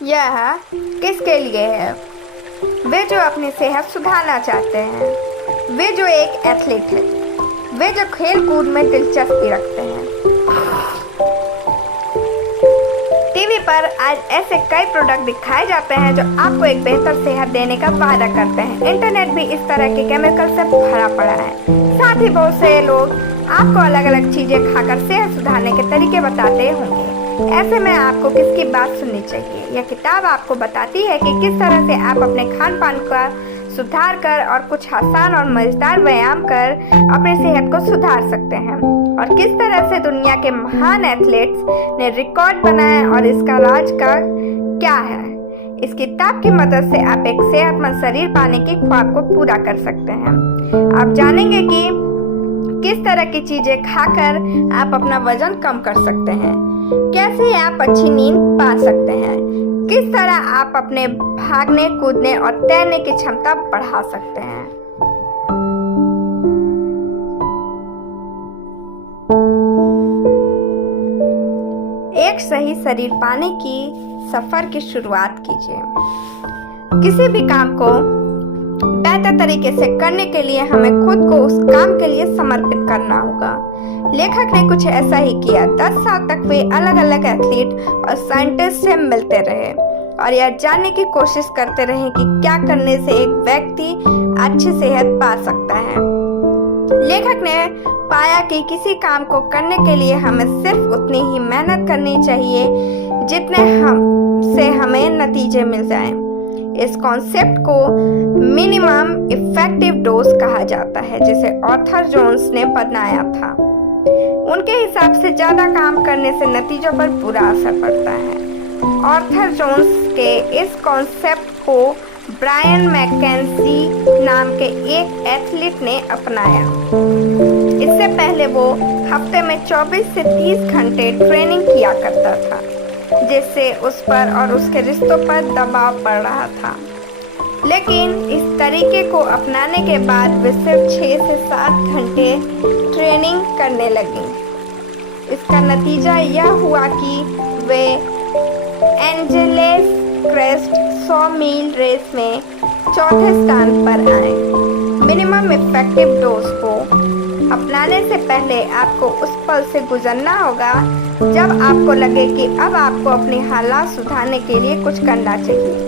यह किसके लिए है? वे जो अपनी सेहत सुधारना चाहते हैं, वे जो एक एथलीट है, वे जो खेल कूद में दिलचस्पी रखते हैं। टीवी पर आज ऐसे कई प्रोडक्ट दिखाए जाते हैं जो आपको एक बेहतर सेहत देने का वादा करते हैं। इंटरनेट भी इस तरह के केमिकल से भरा पड़ा है। साथ ही बहुत से लोग आपको अलग अलग चीजें खाकर सेहत सुधारने के तरीके बताते होंगे। ऐसे में आपको किसकी बात सुननी चाहिए? यह किताब आपको बताती है कि किस तरह से आप अपने खान पान का सुधार कर और कुछ आसान और मजेदार व्यायाम कर अपनी सेहत को सुधार सकते हैं, और किस तरह से दुनिया के महान एथलीट्स ने रिकॉर्ड बनाए और इसका राज का क्या है। इस किताब की मदद से आप एक सेहतमंद शरीर पाने की ख्वाब को पूरा कर सकते हैं। आप जानेंगे कि किस तरह की चीजें खाकर आप अपना वजन कम कर सकते हैं, कैसे आप अच्छी नींद पा सकते हैं, किस तरह आप अपने भागने कूदने और तैरने की क्षमता बढ़ा सकते हैं। एक सही शरीर पाने की सफर की शुरुआत कीजिए। किसी भी काम को बेहतर तरीके से करने के लिए हमें खुद को उस काम के लिए समर्पित करना होगा। लेखक ने कुछ ऐसा ही किया। 10 साल तक वे अलग अलग एथलीट और साइंटिस्ट से मिलते रहे और यह जानने की कोशिश करते रहे कि क्या करने से एक व्यक्ति अच्छी सेहत पा सकता है। लेखक ने पाया कि किसी काम को करने के लिए हमें सिर्फ उतनी ही मेहनत करनी चाहिए जितने से हमें नतीजे मिल जाएं। इस कॉन्सेप्ट को मिनिमम इफेक्टिव डोज कहा जाता है, जिसे आर्थर जोन्स ने बनाया था। उनके हिसाब से ज्यादा काम करने से नतीजों पर बुरा असर पड़ता है। आर्थर जोन्स के इस कॉन्सेप्ट को ब्रायन मैकेंजी नाम के एक एथलीट ने अपनाया। इससे पहले वो हफ्ते में 24 से 30 घंटे ट्रेनिंग किया करता था, जिससे उस पर और उसके रिश्तों पर दबाव पड़ रहा था। लेकिन इस तरीके को अपनाने के बाद वे सिर्फ 6 से 7 घंटे ट्रेनिंग करने लगी। इसका नतीजा यह हुआ कि वे एंजेलेस क्रेस्ट 100 मील रेस में चौथे स्थान पर आए। मिनिमम इफेक्टिव डोज को अपनाने से पहले आपको उस पल से गुजरना होगा जब आपको लगे कि अब आपको अपनी हालात सुधारने के लिए कुछ करना चाहिए।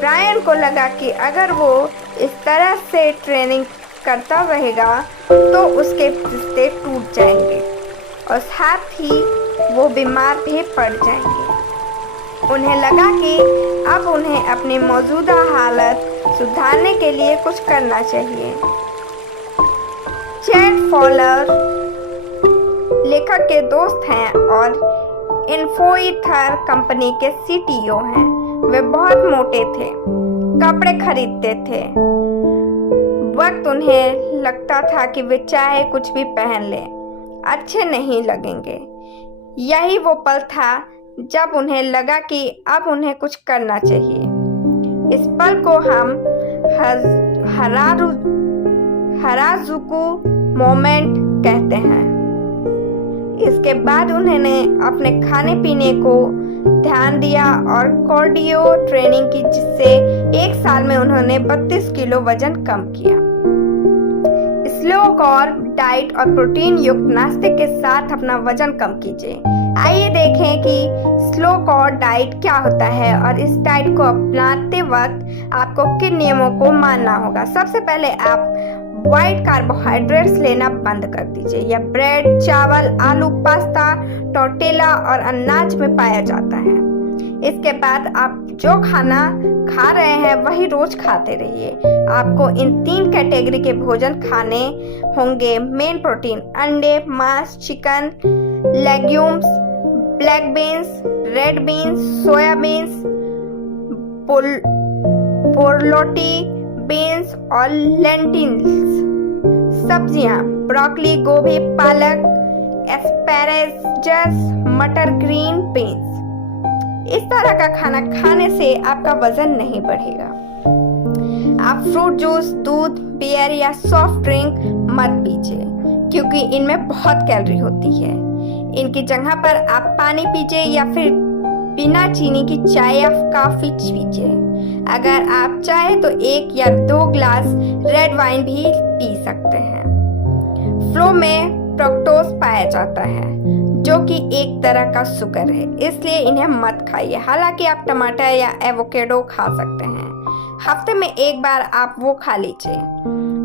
ब्रायन को लगा कि अगर वो इस तरह से ट्रेनिंग करता रहेगा तो उसके रिश्ते टूट जाएंगे और साथ ही वो बीमार भी पड़ जाएंगे। उन्हें लगा कि अब उन्हें अपनी मौजूदा हालत सुधारने के लिए कुछ करना चाहिए। चैड फॉलर लेखक के दोस्त हैं और इन्फोइथर कंपनी के सीटीओ हैं। वे बहुत मोटे थे, कपड़े खरीदते थे। वक्त उन्हें लगता था कि वे चाहे कुछ भी पहन लें, अच्छे नहीं लगेंगे। यही वो पल था जब उन्हें लगा कि अब उन्हें कुछ करना चाहिए। इस पल को हम हराजुकु मोमेंट कहते हैं। इसके बाद उन्होंने अपने खाने पीने को ध्यान दिया और कार्डियो ट्रेनिंग की, जिससे 1 साल में उन्होंने 32 किलो वजन कम किया। स्लो कार्ब डाइट और प्रोटीन युक्त नाश्ते के साथ अपना वजन कम कीजिए। आइए देखें कि स्लो कार्ब डाइट क्या होता है और इस डाइट को अपनाते वक्त आपको किन नियमों को मानना होगा। सबसे पहले आप व्हाइट कार्बोहाइड्रेट्स लेना बंद कर दीजिए। यह ब्रेड, चावल, आलू, पास्ता, टोर्टिला और अनाज में पाया जाता है। इसके बाद आप जो खाना खा रहे हैं वही रोज खाते रहिए। आपको इन 3 कैटेगरी के भोजन खाने होंगे। मेन प्रोटीन: अंडे, मांस, chicken, legumes, black beans, red beans, soybeans, borlotti beans और लेंटिल्स। सब्जियां: ब्रोकली, गोभी, पालक, एस्पैरेगस, मटर, ग्रीन बीन्स। इस तरह का खाना खाने से आपका वजन नहीं बढ़ेगा। आप फ्रूट जूस, दूध, बियर या सॉफ्ट ड्रिंक मत पीजिए क्योंकि इनमें बहुत कैलोरी होती है। इनकी जगह पर आप पानी पीजिए या फिर बिना चीनी की चाय या कॉफी पीजिए। अगर आप चाहें तो 1 या 2 ग्लास रेड वाइन भी पी सकते हैं। फ्लो में फ्रक्टोज पाया जाता है जो कि एक तरह का शुगर है, इसलिए इन्हें मत खाइए। हालांकि आप टमाटर या एवोकेडो खा सकते हैं। हफ्ते में 1 बार आप वो खा लीजिए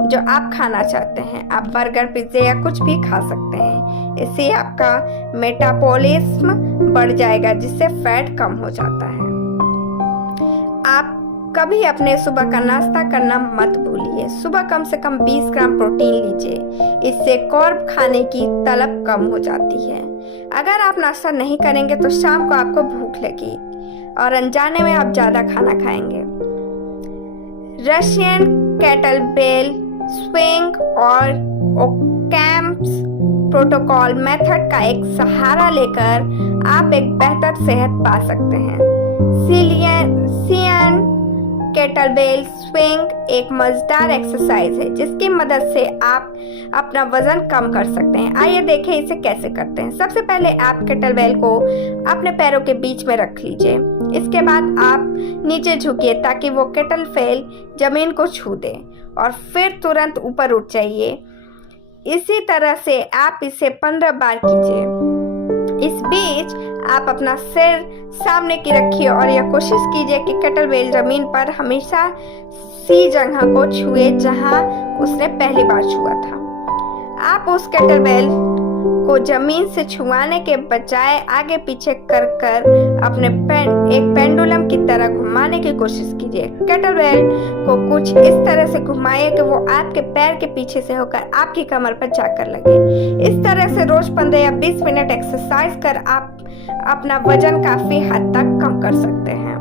जो आप खाना चाहते हैं। आप बर्गर, पिज्जा या कुछ भी खा सकते हैं। इससे आपका मेटाबॉलिज्म बढ़ जाएगा जिससे फैट कम हो जाता है। आप कभी अपने सुबह का नाश्ता करना मत भूलिए। सुबह कम से कम 20 ग्राम प्रोटीन लीजिए। इससे कार्ब खाने की तलब कम हो जाती है। अगर आप नाश्ता नहीं करेंगे तो शाम को आपको भूख लगेगी और अनजाने में आप ज़्यादा खाना खाएंगे। रशियन केटलबेल स्विंग और ओकैम्प्स प्रोटोकॉल मेथड का एक सहारा लेकर आप एक बेहतर सेहत पा सकते हैं। सियन केटलबेल स्विंग एक मजेदार एक्सरसाइज है जिसकी मदद से आप अपना वजन कम कर सकते हैं। आइए देखें इसे कैसे करते हैं। सबसे पहले आप केटलबेल को अपने पैरों के बीच में रख लीजिए। इसके बाद आप नीचे झुकिए ताकि वो केटलबेल जमीन को छू दे और फिर तुरंत ऊपर उठ जाइए। इसी तरह से आप इसे 15 बार कीजिए। इस बीच आप अपना सिर सामने की रखिए और यह कोशिश कीजिए कि केटलबेल जमीन पर हमेशा सी जगह को छुए जहां उसने पहली बार छुआ था। आप उस केटलबेल को जमीन से छुआने के बजाय आगे पीछे कर अपने एक पेंडुलम की तरह घुमाने की कोशिश कीजिए। केटलबेल को कुछ इस तरह से घुमाइए कि वो आपके पैर के पीछे से होकर आपकी कमर पर जाकर लगे। इस तरह से रोज 15 या 20 मिनट एक्सरसाइज कर आप अपना वजन काफी हद तक कम कर सकते हैं।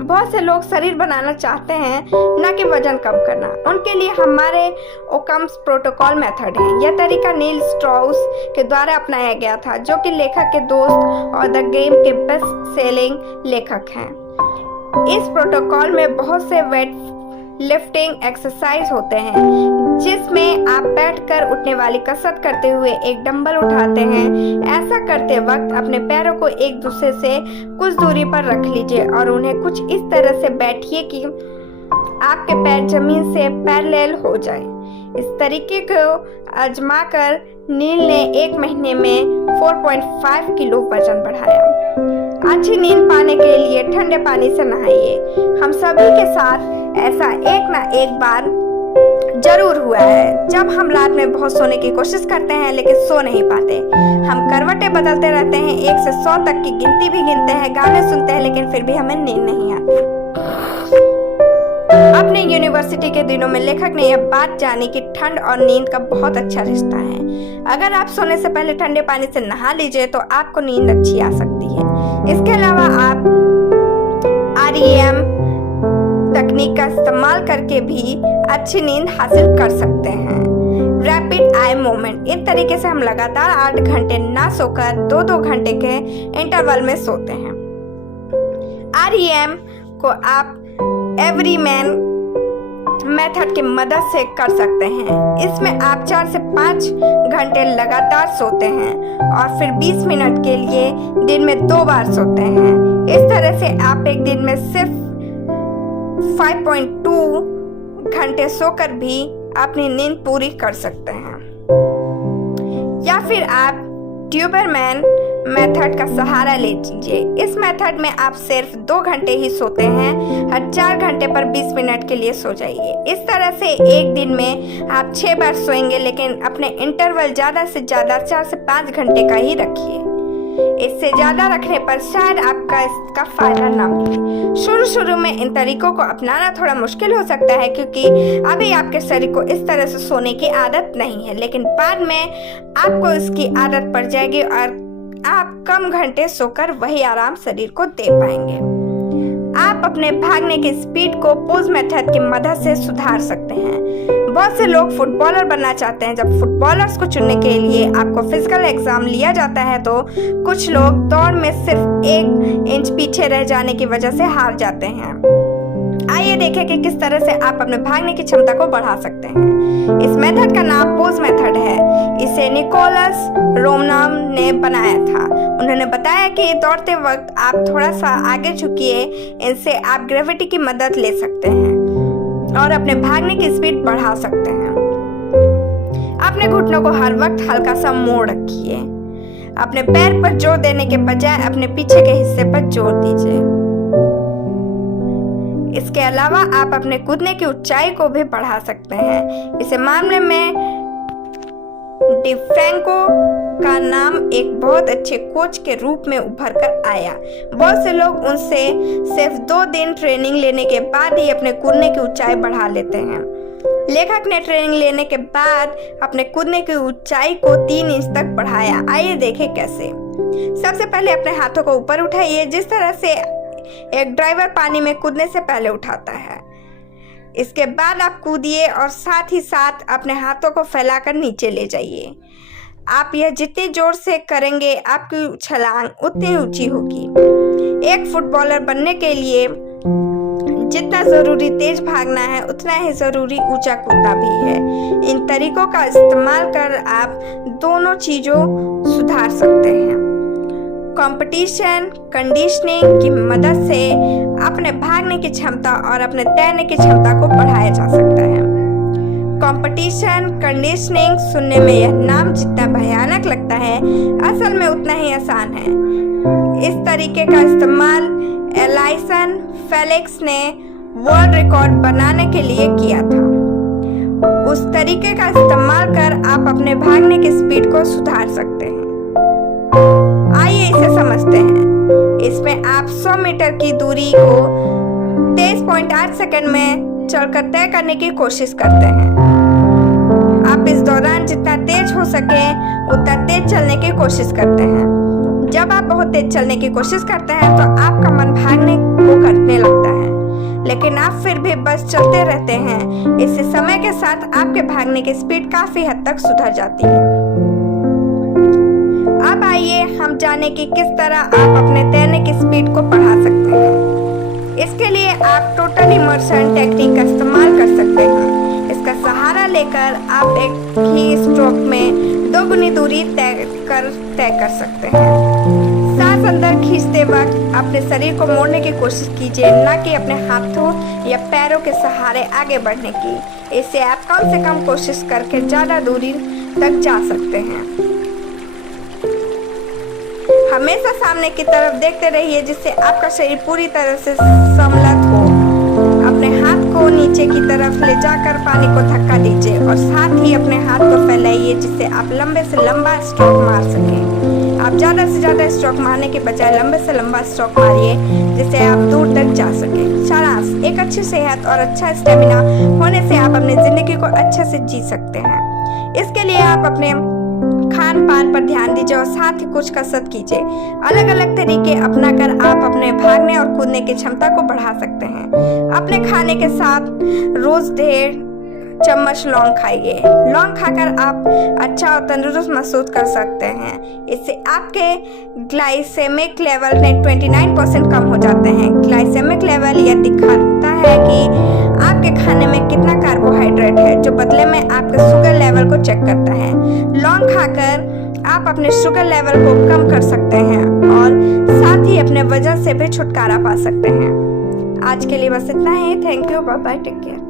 बहुत से लोग शरीर बनाना चाहते हैं, न कि वजन कम करना। उनके लिए हमारे ओकम्स प्रोटोकॉल मेथड है। यह तरीका नील स्ट्रॉस के द्वारा अपनाया गया था, जो कि लेखक के दोस्त और द गेम के बेस्ट सेलिंग लेखक हैं। इस प्रोटोकॉल में बहुत से वेट लिफ्टिंग एक्सरसाइज होते हैं जिसमें आप बैठकर उठने वाली कसरत करते हुए एक डंबल उठाते हैं। ऐसा करते वक्त अपने पैरों को एक दूसरे से कुछ दूरी पर रख लीजिए और उन्हें कुछ इस तरह से बैठिए कि आपके पैर जमीन से पैरेलल हो जाए। इस तरीके को आजमाकर नील ने 1 महीने में 4.5 किलो वजन बढ़ाया। अच्छी नींद पाने के लिए ठंडे पानी से नहाइए। हम सभी के साथ ऐसा एक ना एक बार जरूर हुआ है जब हम रात में बहुत सोने की कोशिश करते हैं लेकिन सो नहीं पाते। हम करवटें बदलते रहते हैं, 1 से 100 तक की गिनती भी गिनते हैं, गाने सुनते हैं, लेकिन फिर भी हमें नींद नहीं आती। अपने यूनिवर्सिटी के दिनों में लेखक ने यह बात जानी कि ठंड और नींद का बहुत अच्छा रिश्ता है। अगर आप सोने से पहले ठंडे पानी से नहा लीजिए तो आपको नींद अच्छी आ सकती है। इसके अलावा आप REM तकनीक का इस्तेमाल करके भी अच्छी नींद हासिल कर सकते हैं। रैपिड आई मूवमेंट, इस तरीके से हम लगातार 8 घंटे ना सोकर 2-2 घंटे के इंटरवल में सोते हैं। REM को आप एवरीमैन मेथड की मदद से कर सकते हैं। इसमें आप 4 से 5 घंटे लगातार सोते हैं और फिर 20 मिनट के लिए दिन में 2 बार सोते हैं। इस तरह से आप एक दिन में सिर्फ 5.2 घंटे सोकर भी अपनी नींद पूरी कर सकते हैं। या फिर आप ट्यूबरमैन मेथड का सहारा ले लीजिए। इस मेथड में आप सिर्फ 2 घंटे ही सोते हैं। हर 4 घंटे पर 20 मिनट के लिए सो जाइए। इस तरह से एक दिन में आप 6 बार सोएंगे, लेकिन अपने इंटरवल ज़्यादा से ज़्यादा 4 से 5 घंटे का ही रखिए। इससे ज़्यादा रखने पर शायद आपका इसका फायदा ना मिले। शुरू में इन तरीकों को अपनाना थोड़ा मुश्किल हो सकता है क्योंकि अभी आपके शरीर को इस तरह से सोने की आदत नहीं है, लेकिन बाद में आपको इसकी आदत पड़ जाएगी और आप कम घंटे सोकर वही आराम शरीर को दे पाएंगे। आप अपने भागने की स्पीड को पोज मेथड की मदद से सुधार सकते हैं। बहुत से लोग फुटबॉलर बनना चाहते हैं। जब फुटबॉलर्स को चुनने के लिए आपको फिजिकल एग्जाम लिया जाता है तो कुछ लोग दौड़ में सिर्फ 1 इंच पीछे रह जाने की वजह से हार जाते हैं। आइए देखें कि किस तरह से आप अपने भागने की क्षमता को बढ़ा सकते हैं। इस मेथड का नाम पोज मेथड है। इसे निकोलस रोमनम ने बनाया था। उन्होंने बताया कि दौड़ते वक्त आप थोड़ा सा आगे झुकिए, इनसे आप ग्रेविटी की मदद ले सकते हैं और अपने भागने की स्पीड बढ़ा सकते हैं। अपने घुटनों को हर वक्त हल्का सा मोड़ रखिए। अपने पैर पर जोर देने के बजाय अपने पीछे के हिस्से पर जोर दीजिए। इसके अलावा आप अपने कूदने की ऊंचाई को भी बढ़ा सकते हैं। इस मामले में डिफ्रैंको का नाम एक बहुत अच्छे कोच के रूप में उभर कर आया। बहुत से लोग उनसे सिर्फ 2 दिन ट्रेनिंग लेने के बाद ही अपने कूदने की ऊंचाई बढ़ा लेते हैं। लेखक ने ट्रेनिंग लेने के बाद अपने कूदने की ऊंचाई को 3 इंच तक बढ़ाया। आइए देखें कैसे। सबसे पहले अपने हाथों को ऊपर उठाइए, जिस तरह से एक ड्राइवर पानी में कूदने से पहले उठाता है। इसके बाद आप कूदिए और साथ ही साथ अपने हाथों को फैलाकर नीचे ले जाइए। आप यह जितनी जोर से करेंगे आपकी छलांग उतनी ऊंची होगी। एक फुटबॉलर बनने के लिए जितना जरूरी तेज भागना है उतना ही जरूरी ऊंचा कूदना भी है। इन तरीकों का इस्तेमाल कर आप दोनों चीजों सुधार सकते हैं। कंपटीशन कंडीशनिंग की मदद से अपने भागने की क्षमता और अपने तैरने की क्षमता को बढ़ाया जा सकता है। कंपटीशन कंडीशनिंग सुनने में यह नाम जितना भयानक लगता है, असल में उतना ही आसान है। इस तरीके का इस्तेमाल एलाइसन फेलिक्स ने वर्ल्ड रिकॉर्ड बनाने के लिए किया था। उस तरीके का इस्तेमाल कर आप अपने भागने की स्पीड को सुधार सकते हैं। आइए इसे समझते हैं। इसमें आप 100 मीटर की दूरी को 23.8 सेकंड में चलकर तय करने की कोशिश करते हैं। आप इस दौरान जितना तेज हो सके उतना तेज चलने की कोशिश करते हैं। जब आप बहुत तेज चलने की कोशिश करते हैं तो आपका मन भागने को करने लगता है, लेकिन आप फिर भी बस चलते रहते हैं। इससे समय के साथ आपके भागने की स्पीड काफी हद तक सुधर जाती है। अब आइए हम जानें कि किस तरह आप अपने तैरने की स्पीड को बढ़ा सकते हैं। इसके लिए आप टोटल इमर्शन टेक्निक का इस्तेमाल कर सकते हैं। इसका सहारा लेकर आप एक ही स्ट्रोक में 2 गुनी दूरी तय कर सकते हैं। सांस अंदर खींचते वक्त अपने शरीर को मोड़ने की कोशिश कीजिए, न कि अपने हाथों या पैरों के सहारे आगे बढ़ने की। इससे आप कम से कम कोशिश करके ज़्यादा दूरी तक जा सकते हैं। हमेशा सामने की तरफ देखते रहिए, जिससे आपका शरीर पूरी तरह से सम्मिलित हो। अपने हाथ को नीचे की तरफ ले जाकर पानी को धक्का दीजिए और साथ ही अपने हाथ को फैलाइए, जिससे आप लंबे से लंबा स्ट्रोक मार सकें। आप ज़्यादा से ज़्यादा स्ट्रोक मारने के बजाय लंबे से लंबा स्ट्रोक मारिए, जिससे आप दूर तक जा सकें। सारांश: एक अच्छी सेहत और अच्छा स्टेमिना होने से आप अपनी ज़िंदगी को अच्छे से जी सकते हैं। इसके लिए आप अपने खान पान पर ध्यान दीजिए और साथ ही कुछ कसरत कीजिए। अलग अलग तरीके अपनाकर आप अपने भागने और कूदने की क्षमता को बढ़ा सकते हैं। अपने खाने के साथ रोज 1.5 चम्मच लौंग खाइए। लौंग खाकर आप अच्छा और तंदुरुस्त महसूस कर सकते हैं। इससे आपके ग्लाइसेमिक लेवल में 29% कम हो जाते हैं। ग्लाइसेमिक लेवल यह दिखाता है कि आपके खाने में कितना कार्बोहाइड्रेट है, जो बदले में आपके शुगर लेवल को चेक करता है। लौंग खाकर आप अपने शुगर लेवल को कम कर सकते हैं और साथ ही अपने वजन से भी छुटकारा पा सकते हैं। आज के लिए बस इतना ही। Thank you, bye bye, take care.